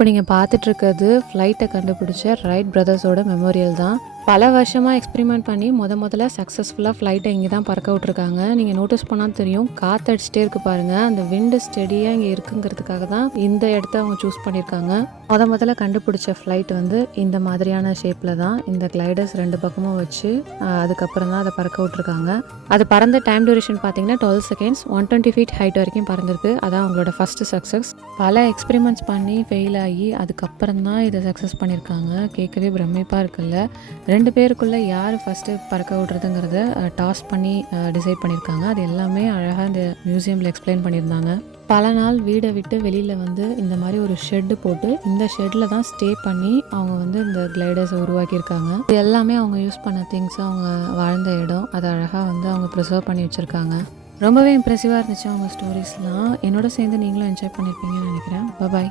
இப்போ நீங்கள் பார்த்துட்ருக்கிறது ஃப்ளைட்டை கண்டுபிடிச்ச ரைட் பிரதர்ஸோட மெமோரியல் தான். பல வருஷமாக எக்ஸ்பெரிமெண்ட் பண்ணி முதல்ல சக்ஸஸ்ஃபுல்லாக ஃப்ளைட்டை இங்கே தான் பறக்க விட்ருக்காங்க. நீங்கள் நோட்டீஸ் பண்ணால் தெரியும், காற்றடிச்சிட்டே இருக்கு பாருங்கள். அந்த விண்டு ஸ்டெடியாக இங்கே இருக்குங்கிறதுக்காக தான் இந்த இடத்த அவங்க சூஸ் பண்ணியிருக்காங்க. முதல்ல கண்டுபிடிச்ச ஃப்ளைட் வந்து இந்த மாதிரியான ஷேப்பில் தான் இந்த கிளைடர்ஸ் 2 பக்கமும் வச்சு அதுக்கப்புறம் தான் அதை பறக்க விட்ருக்காங்க. அது பறந்த டைம் டியூரேஷன் பார்த்தீங்கன்னா 12 செகண்ட்ஸ், 120 ஃபீட் ஹைட் வரைக்கும் பறந்துருக்கு. அதான் அவங்களோட ஃபஸ்ட்டு சக்ஸஸ். பல எக்ஸ்பெரிமெண்ட்ஸ் பண்ணி ஃபெயில் ஆகி அதுக்கப்புறம் தான் இதை சக்ஸஸ் பண்ணியிருக்காங்க. கேட்கவே பிரமிப்பாக இருக்குல்ல. 2 பேருக்குள்ளே யார் ஃபஸ்ட்டு பறக்க விட்றதுங்கிறத டாஸ் பண்ணி டிசைட் பண்ணியிருக்காங்க. அது எல்லாமே அழகாக இந்த மியூசியமில் எக்ஸ்பிளைன் பண்ணியிருந்தாங்க. பல நாள் வீடை விட்டு வெளியில் வந்து இந்த மாதிரி ஒரு ஷெட்டு போட்டு இந்த ஷெட்டில் தான் ஸ்டே பண்ணி அவங்க வந்து இந்த கிளைடர்ஸை உருவாக்கியிருக்காங்க. இது எல்லாமே அவங்க யூஸ் பண்ண திங்ஸ், அவங்க வாழ்ந்த இடம், அதை அழகாக வந்து அவங்க ப்ரிசர்வ் பண்ணி வச்சுருக்காங்க. ரொம்பவே இம்ப்ரெசிவாக இருந்துச்சு அவங்க ஸ்டோரிஸ்லாம். என்னோட சேர்ந்து நீங்களும் என்ஜாய் பண்ணியிருப்பீங்கன்னு நினைக்கிறேன். பாய்.